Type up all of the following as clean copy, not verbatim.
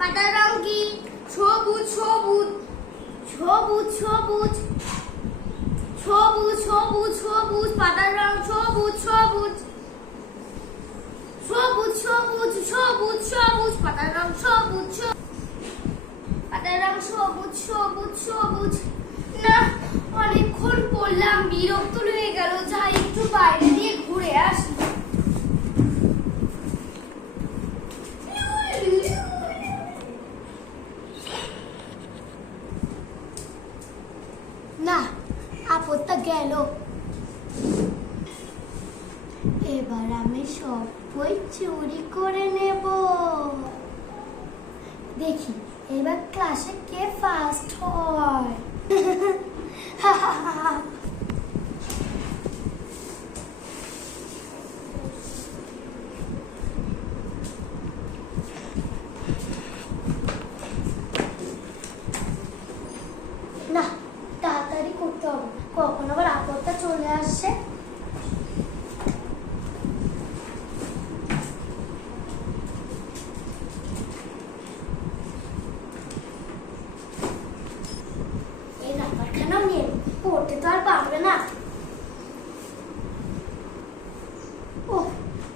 পাতার রং কি? সবুজ সবুজ সবুজ সবুজ সবুজ সবুজ সবুজ পাতার রং সবুজ সবুজ সবুজ সবুজ সবুজ সবুজ পাতার রং সবুজ পাতার রং সবুজ সবুজ সবুজ। না, অনেকক্ষণ পড়লাম, বিরক্ত হয়ে গেল, যাই একটু বাইরে দিয়ে ঘুরে আসি। না, আপদটা গেল। এবার আমি সব বই চুরি করে নেব। দেখি এবার ক্লাসে কে ফার্স্ট হয়। না, তাড়াতাড়ি করতে হবে, কখন আবার আপদটা চলে আসছে। এই নাম্বারখানাও নিয়ে পড়তে তো আর পারবে না। ও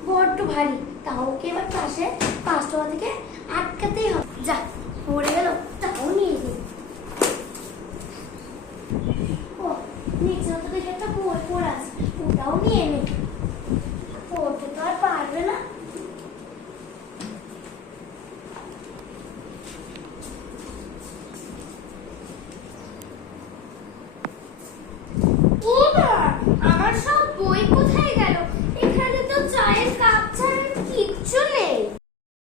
বড্ড ভারী, তাও ওকে এবার ক্লাসে ফার্স্ট হওয়া থেকে আটকাতেই হবে। যা